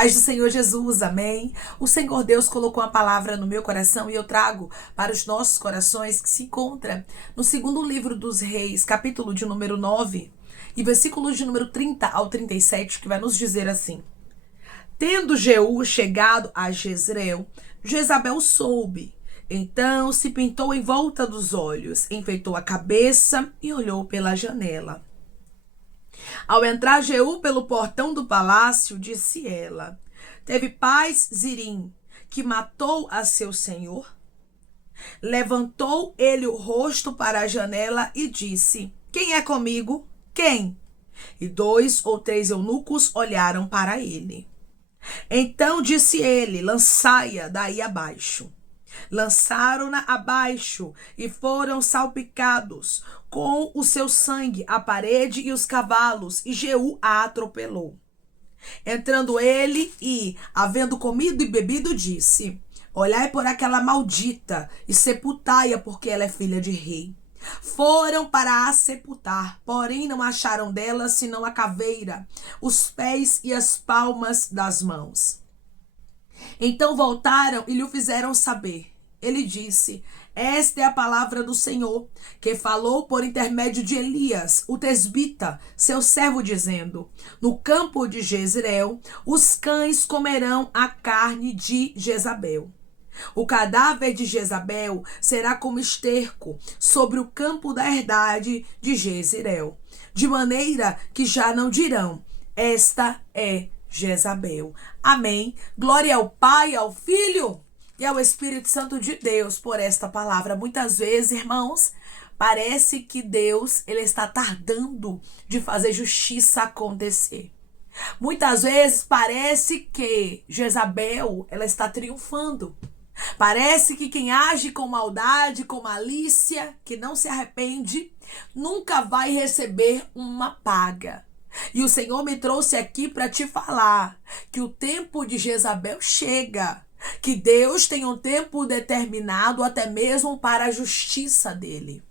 Paz do Senhor Jesus, amém? O Senhor Deus colocou a palavra no meu coração e eu trago para os nossos corações, que se encontra no segundo livro dos Reis, capítulo de número 9 e versículos de número 30 ao 37, que vai nos dizer assim: Tendo Jeú chegado a Jezreel, Jezabel soube. Então se pintou em volta dos olhos, enfeitou a cabeça e olhou pela janela. Ao entrar Jeú pelo portão do palácio, disse ela: Teve paz Zirim, que matou a seu senhor? Levantou ele o rosto para a janela e disse: Quem é comigo? Quem? E 2 ou 3 eunucos olharam para ele. Então disse ele: Lançai-a daí abaixo. Lançaram-na abaixo e foram salpicados com o seu sangue a parede e os cavalos, e Jeú a atropelou. Entrando ele e, havendo comido e bebido, disse: Olhai por aquela maldita e sepultai-a, porque ela é filha de rei. Foram para a sepultar, porém não acharam dela senão a caveira, os pés e as palmas das mãos. Então voltaram e lhe fizeram saber. Ele disse: Esta é a palavra do Senhor, que falou por intermédio de Elias, o tesbita, seu servo, dizendo: No campo de Jezreel, os cães comerão a carne de Jezabel. O cadáver de Jezabel será como esterco sobre o campo da herdade de Jezreel, de maneira que já não dirão: Esta é Jezabel. Amém. Glória ao Pai, ao Filho e ao Espírito Santo de Deus por esta palavra. Muitas vezes, irmãos, parece que Deus ele está tardando de fazer justiça acontecer. Muitas vezes parece que Jezabel ela está triunfando. Parece que quem age com maldade, com malícia, que não se arrepende, nunca vai receber uma paga. E o Senhor me trouxe aqui para te falar que o tempo de Jezabel chega, que Deus tem um tempo determinado até mesmo para a justiça dele.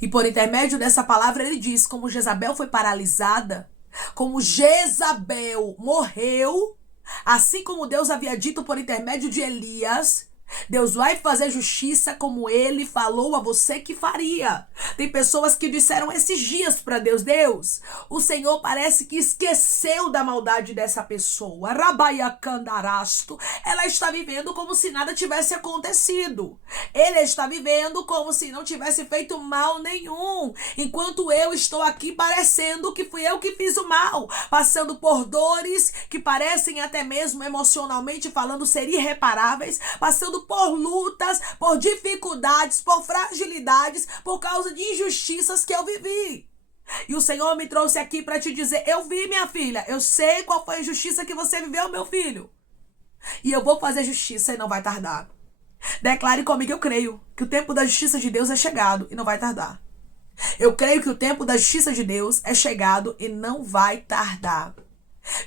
E por intermédio dessa palavra ele diz: como Jezabel foi paralisada, como Jezabel morreu, assim como Deus havia dito por intermédio de Elias, Deus vai fazer justiça como ele falou a você que faria. Tem pessoas que disseram esses dias para Deus: Deus, o Senhor parece que esqueceu da maldade dessa pessoa. Rabaiacandarasto. Ela está vivendo como se nada tivesse acontecido. Ele está vivendo como se não tivesse feito mal nenhum. Enquanto eu estou aqui parecendo que fui eu que fiz o mal. Passando por dores que parecem até mesmo emocionalmente falando ser irreparáveis. Passando por lutas, por dificuldades, por fragilidades, por causa de injustiças que eu vivi. E o Senhor me trouxe aqui para te dizer: eu vi, minha filha, eu sei qual foi a injustiça que você viveu, meu filho. E eu vou fazer justiça e não vai tardar. Declare comigo: eu creio que o tempo da justiça de Deus é chegado e não vai tardar. Eu creio que o tempo da justiça de Deus é chegado e não vai tardar.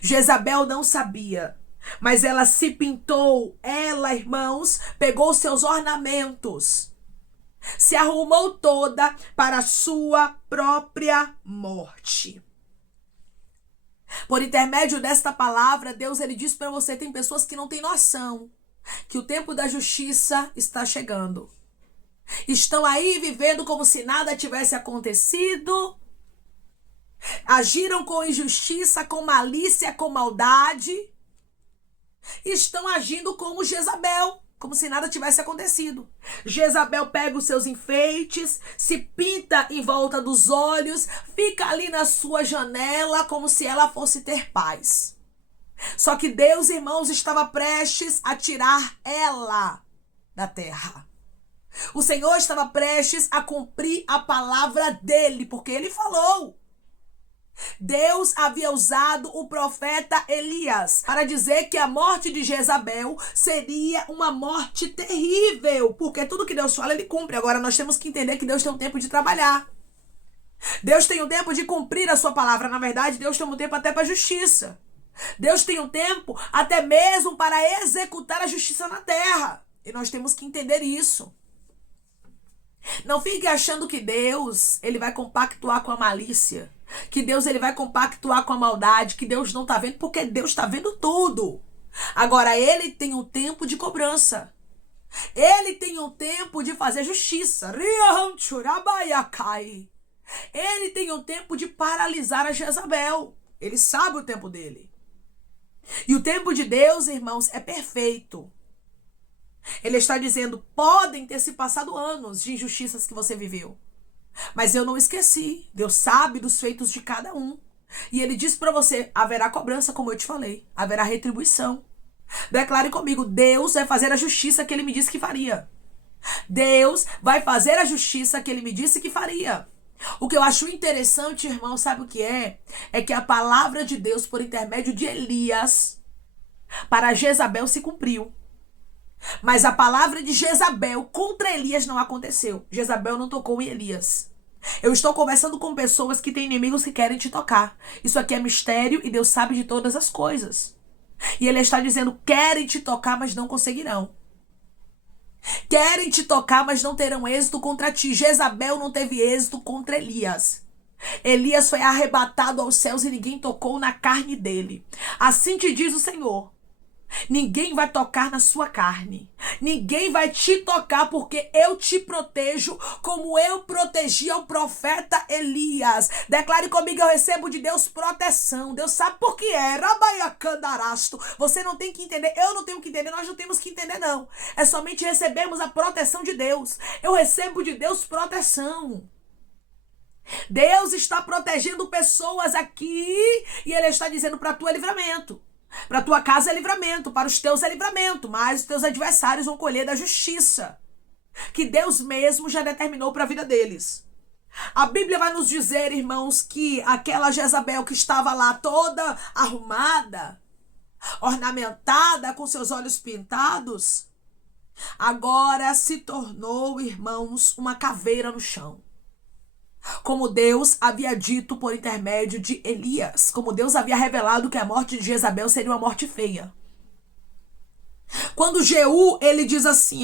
Jezabel não sabia, mas ela se pintou, ela, irmãos, pegou seus ornamentos, se arrumou toda para a sua própria morte. Por intermédio desta palavra, Deus ele diz para você: tem pessoas que não têm noção que o tempo da justiça está chegando. Estão aí vivendo como se nada tivesse acontecido. Agiram com injustiça, com malícia, com maldade. Estão agindo como Jezabel, como se nada tivesse acontecido. Jezabel pega os seus enfeites, se pinta em volta dos olhos, fica ali na sua janela como se ela fosse ter paz. Só que Deus, irmãos, estava prestes a tirar ela da terra. O Senhor estava prestes a cumprir a palavra dele, porque ele falou. Deus havia usado o profeta Elias para dizer que a morte de Jezabel seria uma morte terrível, porque tudo que Deus fala, ele cumpre. Agora nós temos que entender que Deus tem um tempo de trabalhar. Deus tem um tempo de cumprir a sua palavra. Na verdade, Deus tem um tempo até para a justiça. Deus tem um tempo até mesmo para executar a justiça na terra. E nós temos que entender isso. Não fique achando que Deus ele vai compactuar com a malícia. que Deus ele vai compactuar com a maldade, que Deus não está vendo, porque Deus está vendo tudo. Agora, ele tem um tempo de cobrança. Ele tem um tempo de fazer justiça. Ele tem um tempo de paralisar a Jezabel. Ele sabe o tempo dele. E o tempo de Deus, irmãos, é perfeito. Ele está dizendo, podem ter se passado anos de injustiças que você viveu. Mas eu não esqueci. Deus sabe dos feitos de cada um. E ele diz para você, haverá cobrança, como eu te falei. Haverá retribuição. Declare comigo, Deus vai fazer a justiça que ele me disse que faria. Deus vai fazer a justiça que ele me disse que faria. O que eu acho interessante, irmão, sabe o que é? É que a palavra de Deus, por intermédio de Elias, para Jezabel se cumpriu. Mas a palavra de Jezabel contra Elias não aconteceu. Jezabel não tocou em Elias. Eu estou conversando com pessoas que têm inimigos que querem te tocar. Isso aqui é mistério e Deus sabe de todas as coisas. E ele está dizendo, querem te tocar, mas não conseguirão. Querem te tocar, mas não terão êxito contra ti. Jezabel não teve êxito contra Elias. Elias foi arrebatado aos céus e ninguém tocou na carne dele. Assim te diz o Senhor. Ninguém vai tocar na sua carne. Ninguém vai te tocar porque eu te protejo como eu protegi o profeta Elias. Declare comigo, eu recebo de Deus proteção. Deus sabe por que é. Rabaiacandarasto. Você não tem que entender, eu não tenho que entender, nós não temos que entender não. É somente recebermos a proteção de Deus. Eu recebo de Deus proteção. Deus está protegendo pessoas aqui e Ele está dizendo para tu é livramento. Para tua casa é livramento, para os teus é livramento, mas os teus adversários vão colher da justiça que Deus mesmo já determinou para a vida deles. A Bíblia vai nos dizer, irmãos, que aquela Jezabel que estava lá toda arrumada, ornamentada, com seus olhos pintados, agora se tornou, irmãos, uma caveira no chão. Como Deus havia dito por intermédio de Elias, como Deus havia revelado que a morte de Jezabel seria uma morte feia. Quando Jeú, ele diz assim,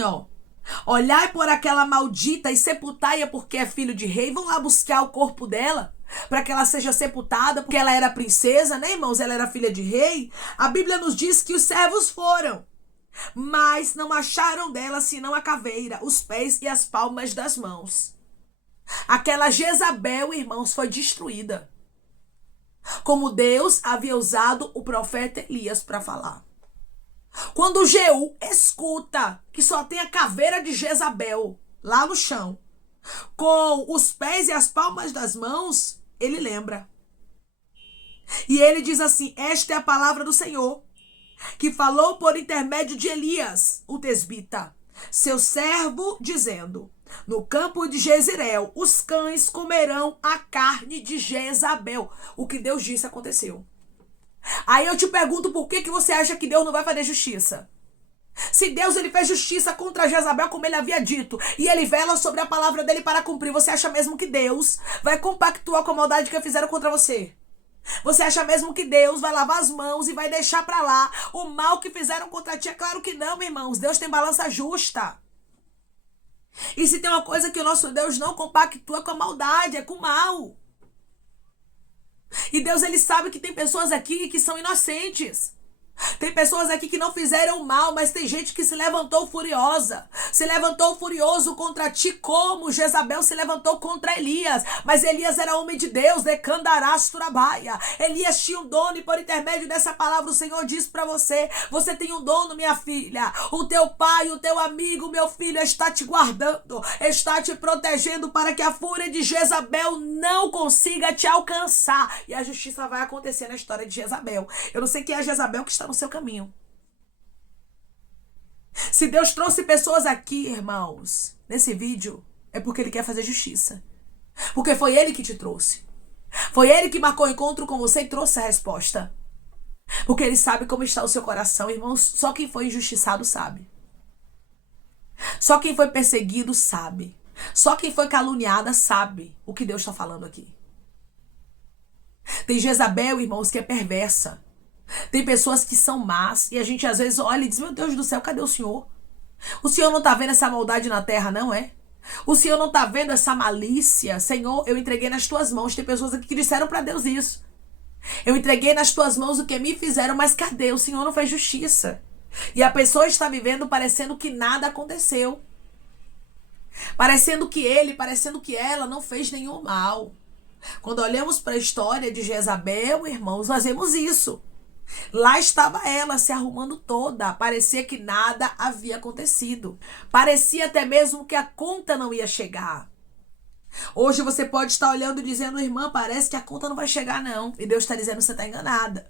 olhai por aquela maldita e sepultai-a porque é filho de rei, vão lá buscar o corpo dela, para que ela seja sepultada, porque ela era princesa, né, irmãos? Ela era filha de rei. A Bíblia nos diz que os servos foram, mas não acharam dela senão a caveira, os pés e as palmas das mãos. Aquela Jezabel, irmãos, foi destruída. Como Deus havia usado o profeta Elias para falar. Quando Jeú escuta que só tem a caveira de Jezabel lá no chão, com os pés e as palmas das mãos, ele lembra. E ele diz assim, esta é a palavra do Senhor, que falou por intermédio de Elias, o tesbita, seu servo, dizendo, no campo de Jezreel, os cães comerão a carne de Jezabel. O que Deus disse aconteceu. Aí eu te pergunto, por que você acha que Deus não vai fazer justiça? Se Deus ele fez justiça contra Jezabel, como ele havia dito, e ele vela sobre a palavra dele para cumprir, você acha mesmo que Deus vai compactuar com a maldade que fizeram contra você? Você acha mesmo que Deus vai lavar as mãos e vai deixar para lá o mal que fizeram contra ti? É claro que não, irmãos. Deus tem balança justa. E se tem uma coisa que o nosso Deus não compactua com a maldade, é com o mal. E Deus, ele sabe que tem pessoas aqui que são inocentes. Tem pessoas aqui que não fizeram mal, mas tem gente que se levantou furiosa. Se levantou furioso contra ti, como Jezabel se levantou contra Elias. Mas Elias era homem de Deus, Decandarasturabaia. Elias tinha um dono e por intermédio dessa palavra o Senhor diz para você, você tem um dono, minha filha. O teu pai, o teu amigo, meu filho, está te guardando, está te protegendo para que a fúria de Jezabel não consiga te alcançar. E a justiça vai acontecer na história de Jezabel. Eu não sei quem é a Jezabel que está no seu caminho. Se Deus trouxe pessoas aqui, irmãos, nesse vídeo, é porque Ele quer fazer justiça. Porque foi Ele que te trouxe. Foi Ele que marcou o encontro com você e trouxe a resposta. Porque Ele sabe como está o seu coração, irmãos. Só quem foi injustiçado sabe. Só quem foi perseguido sabe. Só quem foi caluniada sabe o que Deus está falando aqui. Tem Jezabel, irmãos, que é perversa. Tem pessoas que são más e a gente às vezes olha e diz, meu Deus do céu, cadê o Senhor? O Senhor não está vendo essa maldade na terra, não é? O Senhor não está vendo essa malícia? Senhor, eu entreguei nas tuas mãos. Tem pessoas aqui que disseram para Deus isso. Eu entreguei nas tuas mãos o que me fizeram, mas cadê? O Senhor não fez justiça. E a pessoa está vivendo parecendo que nada aconteceu. Parecendo que ela não fez nenhum mal. Quando olhamos para a história de Jezabel, irmãos, nós vemos isso. Lá estava ela se arrumando toda. Parecia que nada havia acontecido. Parecia até mesmo que a conta não ia chegar. Hoje você pode estar olhando e dizendo, irmã, parece que a conta não vai chegar não. E Deus está dizendo, você está enganada.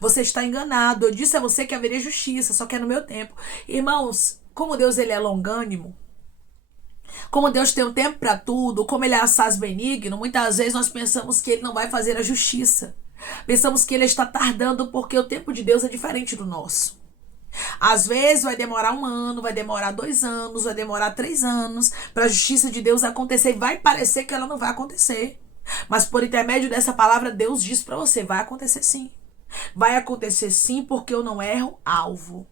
Você está enganado. Eu disse a você que haveria justiça, só que é no meu tempo. Irmãos, como Deus ele é longânimo, como Deus tem um tempo para tudo, como ele é assaz benigno, muitas vezes nós pensamos que ele não vai fazer a justiça. Pensamos que ele está tardando porque o tempo de Deus é diferente do nosso. Às vezes vai demorar 1 ano, vai demorar 2 anos, vai demorar 3 anos para a justiça de Deus acontecer. E vai parecer que ela não vai acontecer. Mas por intermédio dessa palavra, Deus diz para você, vai acontecer sim. Vai acontecer sim, porque eu não erro alvo.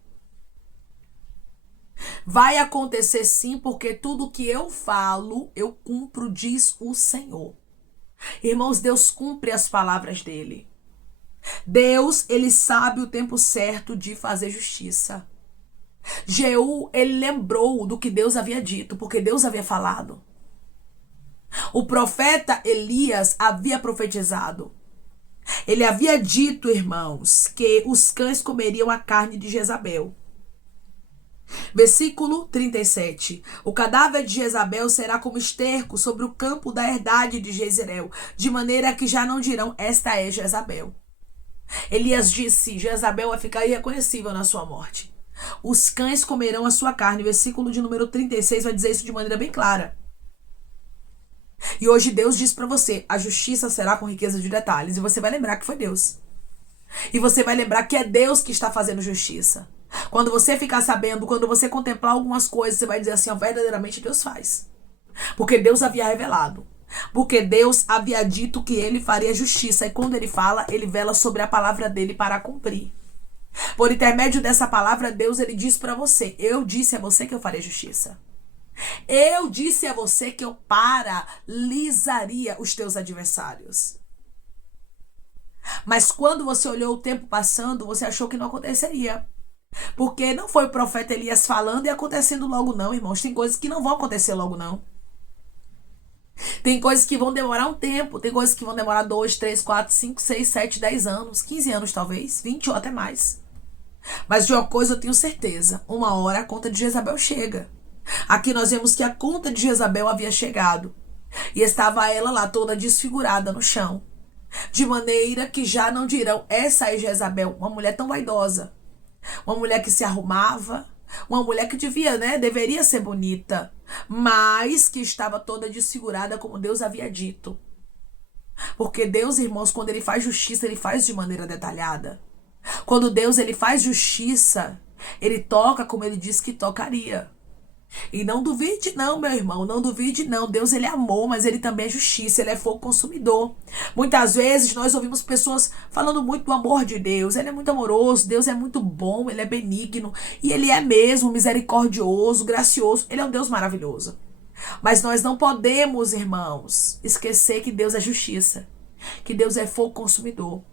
Vai acontecer sim, porque tudo que eu falo, eu cumpro, diz o Senhor. Irmãos, Deus cumpre as palavras dele. Deus, ele sabe o tempo certo de fazer justiça. Jeú, ele lembrou do que Deus havia dito, porque Deus havia falado. O profeta Elias havia profetizado. Ele havia dito, irmãos, que os cães comeriam a carne de Jezabel. Versículo 37. O cadáver de Jezabel será como esterco sobre o campo da herdade de Jezreel, de maneira que já não dirão, esta é Jezabel. Elias disse, Jezabel vai ficar irreconhecível na sua morte. Os cães comerão a sua carne. Versículo de número 36 vai dizer isso de maneira bem clara. E hoje Deus diz para você, a justiça será com riqueza de detalhes. E você vai lembrar que foi Deus. E você vai lembrar que é Deus que está fazendo justiça. Quando você ficar sabendo, quando você contemplar algumas coisas, você vai dizer assim, ó, verdadeiramente Deus faz. Porque Deus havia revelado. Porque Deus havia dito que ele faria justiça. E quando ele fala, ele vela sobre a palavra dele para cumprir. Por intermédio dessa palavra, Deus ele diz para você, eu disse a você que eu faria justiça. Eu disse a você que eu paralisaria os teus adversários. Mas quando você olhou o tempo passando, você achou que não aconteceria. Porque não foi o profeta Elias falando e acontecendo logo não, irmãos. Tem coisas que não vão acontecer logo não. Tem coisas que vão demorar um tempo. Tem coisas que vão demorar 2, 3, 4, 5, 6, 7, 10 anos. 15 anos talvez. 20 ou até mais. Mas de uma coisa eu tenho certeza. Uma hora a conta de Jezabel chega. Aqui nós vemos que a conta de Jezabel havia chegado. E estava ela lá toda desfigurada no chão. De maneira que já não dirão, essa é Jezabel, uma mulher tão vaidosa. Uma mulher que se arrumava. Uma mulher que deveria ser bonita. Mas que estava toda desfigurada como Deus havia dito. Porque Deus, irmãos, quando ele faz justiça, ele faz de maneira detalhada. Quando Deus ele faz justiça, ele toca como ele disse que tocaria. E não duvide não, meu irmão, não duvide não. Deus ele é amor, mas ele também é justiça, ele é fogo consumidor. Muitas vezes nós ouvimos pessoas falando muito do amor de Deus. Ele é muito amoroso, Deus é muito bom, ele é benigno. E ele é mesmo misericordioso, gracioso. Ele é um Deus maravilhoso. Mas nós não podemos, irmãos, esquecer que Deus é justiça. Que Deus é fogo consumidor.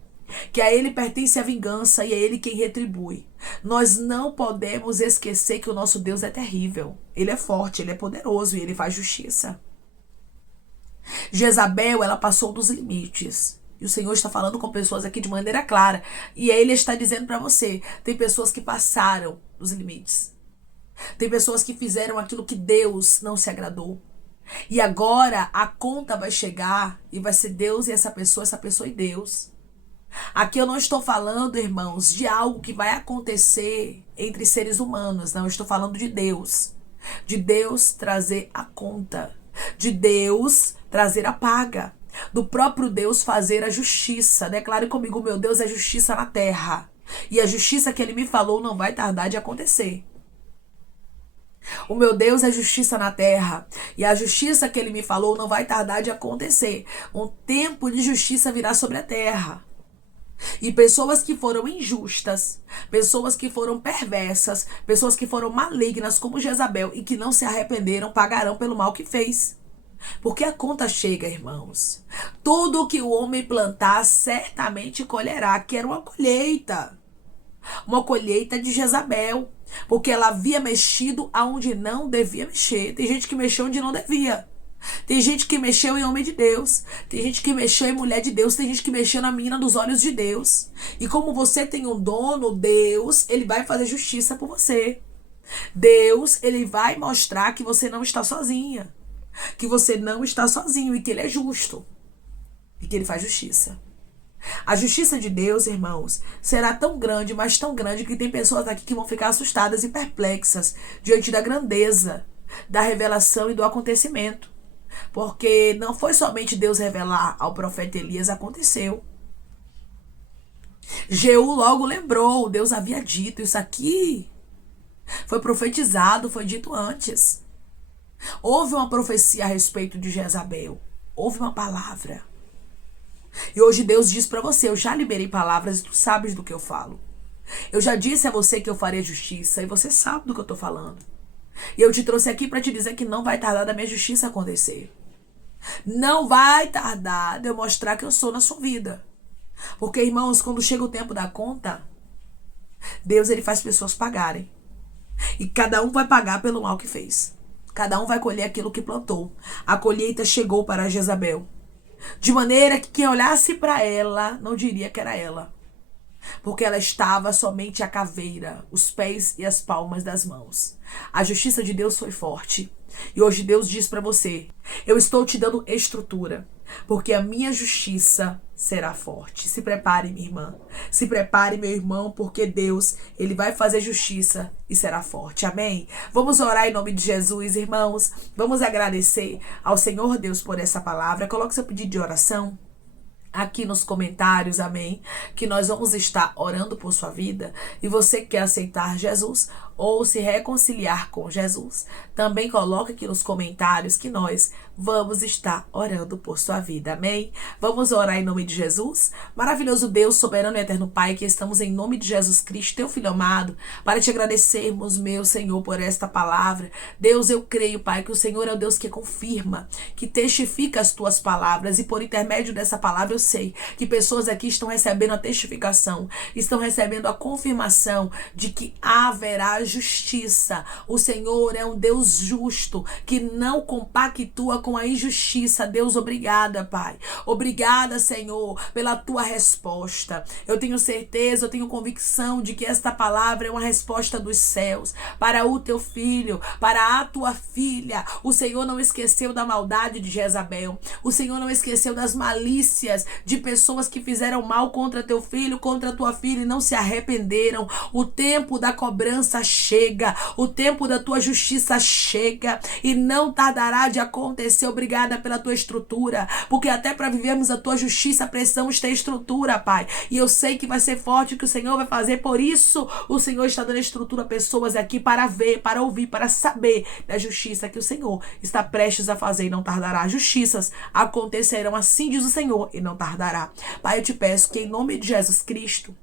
Que a ele pertence a vingança e é ele quem retribui. Nós não podemos esquecer que o nosso Deus é terrível. Ele é forte, ele é poderoso e ele faz justiça. Jezabel, ela passou dos limites. E o Senhor está falando com pessoas aqui de maneira clara. E ele está dizendo para você, tem pessoas que passaram os limites. Tem pessoas que fizeram aquilo que Deus não se agradou. E agora a conta vai chegar e vai ser Deus e essa pessoa e Deus. Aqui eu não estou falando, irmãos, de algo que vai acontecer entre seres humanos. Não, eu estou falando de Deus. De Deus trazer a conta. De Deus trazer a paga. Do próprio Deus fazer a justiça. Declare comigo, meu Deus é justiça na terra. E a justiça que ele me falou não vai tardar de acontecer. O meu Deus é justiça na terra. E a justiça que ele me falou não vai tardar de acontecer. Um tempo de justiça virá sobre a terra. E pessoas que foram injustas, pessoas que foram perversas, pessoas que foram malignas como Jezabel e que não se arrependeram, pagarão pelo mal que fez. Porque a conta chega, irmãos. Tudo que o homem plantar, certamente colherá, que era uma colheita. Uma colheita de Jezabel. Porque ela havia mexido aonde não devia mexer. Tem gente que mexeu onde não devia. Tem gente que mexeu em homem de Deus. Tem gente que mexeu em mulher de Deus. Tem gente que mexeu na menina dos olhos de Deus. E como você tem um dono, Deus, ele vai fazer justiça por você. Deus, ele vai mostrar que você não está sozinha. Que você não está sozinho e que ele é justo. E que ele faz justiça. A justiça de Deus, irmãos, será tão grande, mas tão grande, que tem pessoas aqui que vão ficar assustadas e perplexas diante da grandeza, da revelação e do acontecimento. Porque não foi somente Deus revelar ao profeta Elias, aconteceu. Jeú logo lembrou, Deus havia dito isso aqui. Foi profetizado, foi dito antes. Houve uma profecia a respeito de Jezabel. Houve uma palavra. E hoje Deus diz para você, eu já liberei palavras e tu sabes do que eu falo. Eu já disse a você que eu farei justiça e você sabe do que eu tô falando. E eu te trouxe aqui para te dizer que não vai tardar da minha justiça acontecer. Não vai tardar de eu mostrar que eu sou na sua vida. Porque, irmãos, quando chega o tempo da conta, Deus, ele faz pessoas pagarem. E cada um vai pagar pelo mal que fez. Cada um vai colher aquilo que plantou. A colheita chegou para Jezabel. De maneira que quem olhasse para ela não diria que era ela. Porque ela estava somente a caveira, os pés e as palmas das mãos. A justiça de Deus foi forte. E hoje Deus diz para você, eu estou te dando estrutura, porque a minha justiça será forte. Se prepare, minha irmã. Se prepare, meu irmão, porque Deus, ele vai fazer justiça e será forte. Amém? Vamos orar em nome de Jesus, irmãos. Vamos agradecer ao Senhor Deus por essa palavra. Coloque seu pedido de oração aqui nos comentários, amém? Que nós vamos estar orando por sua vida. E você que quer aceitar Jesus ou se reconciliar com Jesus, também coloque aqui nos comentários que nós vamos estar orando por sua vida, amém? Vamos orar em nome de Jesus? Maravilhoso Deus, soberano e eterno Pai, que estamos em nome de Jesus Cristo, teu Filho amado, para te agradecermos, meu Senhor, por esta palavra. Deus, eu creio, Pai, que o Senhor é o Deus que confirma, que testifica as tuas palavras, e por intermédio dessa palavra eu sei que pessoas aqui estão recebendo a testificação, estão recebendo a confirmação de que haverá justiça. O Senhor é um Deus justo, que não compactua com a injustiça. Deus, obrigada, Pai. Obrigada, Senhor, pela tua resposta. Eu tenho certeza, eu tenho convicção de que esta palavra é uma resposta dos céus para o teu filho, para a tua filha. O Senhor não esqueceu da maldade de Jezabel. O Senhor não esqueceu das malícias de pessoas que fizeram mal contra teu filho, contra tua filha e não se arrependeram. O tempo da cobrança chega, o tempo da tua justiça chega e não tardará de acontecer. Obrigada pela tua estrutura, porque até para vivermos a tua justiça precisamos ter estrutura, Pai. E eu sei que vai ser forte o que o Senhor vai fazer, por isso o Senhor está dando estrutura a pessoas aqui para ver, para ouvir, para saber da justiça que o Senhor está prestes a fazer e não tardará. Justiças acontecerão, assim diz o Senhor, e não tardará. Pai, eu te peço que em nome de Jesus Cristo,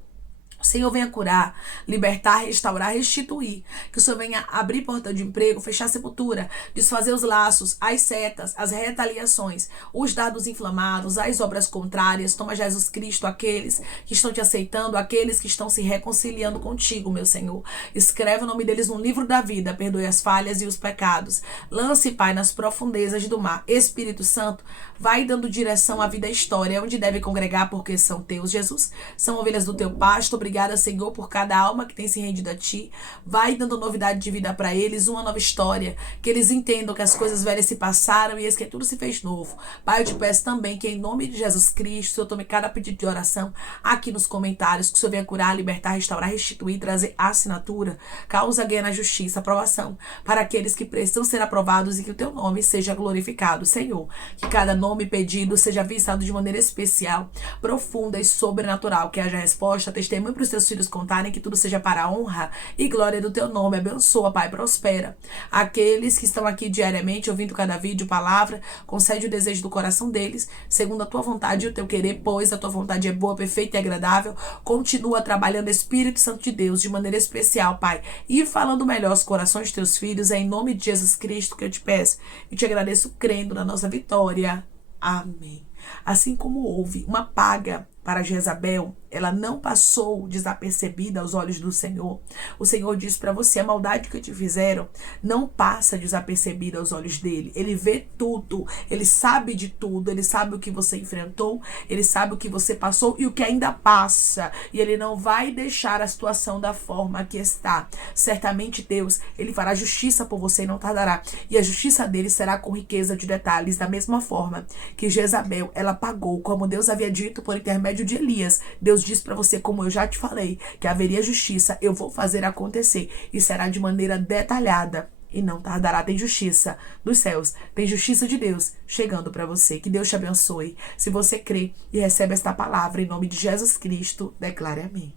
o Senhor venha curar, libertar, restaurar, restituir. Que o Senhor venha abrir porta de emprego, fechar a sepultura, desfazer os laços, as setas, as retaliações, os dados inflamados, as obras contrárias. Toma, Jesus Cristo, aqueles que estão te aceitando, aqueles que estão se reconciliando contigo, meu Senhor. Escreve o nome deles no livro da vida, perdoe as falhas e os pecados. Lance, Pai, nas profundezas do mar. Espírito Santo, vai dando direção à vida e à história, onde deve congregar, porque são teus, Jesus. São ovelhas do teu pasto. Obrigada, Senhor, por cada alma que tem se rendido a ti. Vai dando novidade de vida para eles, uma nova história. Que eles entendam que as coisas velhas se passaram e eis que tudo se fez novo. Pai, eu te peço também que em nome de Jesus Cristo, o Senhor tome cada pedido de oração aqui nos comentários. Que o Senhor venha curar, libertar, restaurar, restituir, trazer assinatura, causa, ganha na justiça, aprovação para aqueles que precisam ser aprovados e que o teu nome seja glorificado, Senhor. Que cada nome pedido seja visado de maneira especial, profunda e sobrenatural. Que haja resposta, testemunho para os teus filhos contarem, que tudo seja para a honra e glória do teu nome. Abençoa, Pai, prospera. Aqueles que estão aqui diariamente ouvindo cada vídeo, palavra, concede o desejo do coração deles, segundo a tua vontade e o teu querer, pois a tua vontade é boa, perfeita e agradável. Continua trabalhando, Espírito Santo de Deus, de maneira especial, Pai, e falando melhor aos corações de teus filhos. É em nome de Jesus Cristo que eu te peço e te agradeço, crendo na nossa vitória. Amém. Assim como houve uma paga para Jezabel, ela não passou desapercebida aos olhos do Senhor. O Senhor diz para você: a maldade que te fizeram não passa desapercebida aos olhos dele. Ele vê tudo, ele sabe de tudo, ele sabe o que você enfrentou, ele sabe o que você passou e o que ainda passa. E ele não vai deixar a situação da forma que está. Certamente Deus, ele fará justiça por você e não tardará. E a justiça dele será com riqueza de detalhes, da mesma forma que Jezabel, ela pagou, como Deus havia dito por intermédio de Elias. Deus diz para você, como eu já te falei, que haveria justiça, eu vou fazer acontecer e será de maneira detalhada e não tardará. Tem justiça dos céus, tem justiça de Deus chegando para você. Que Deus te abençoe. Se você crê e recebe esta palavra em nome de Jesus Cristo, declare amém.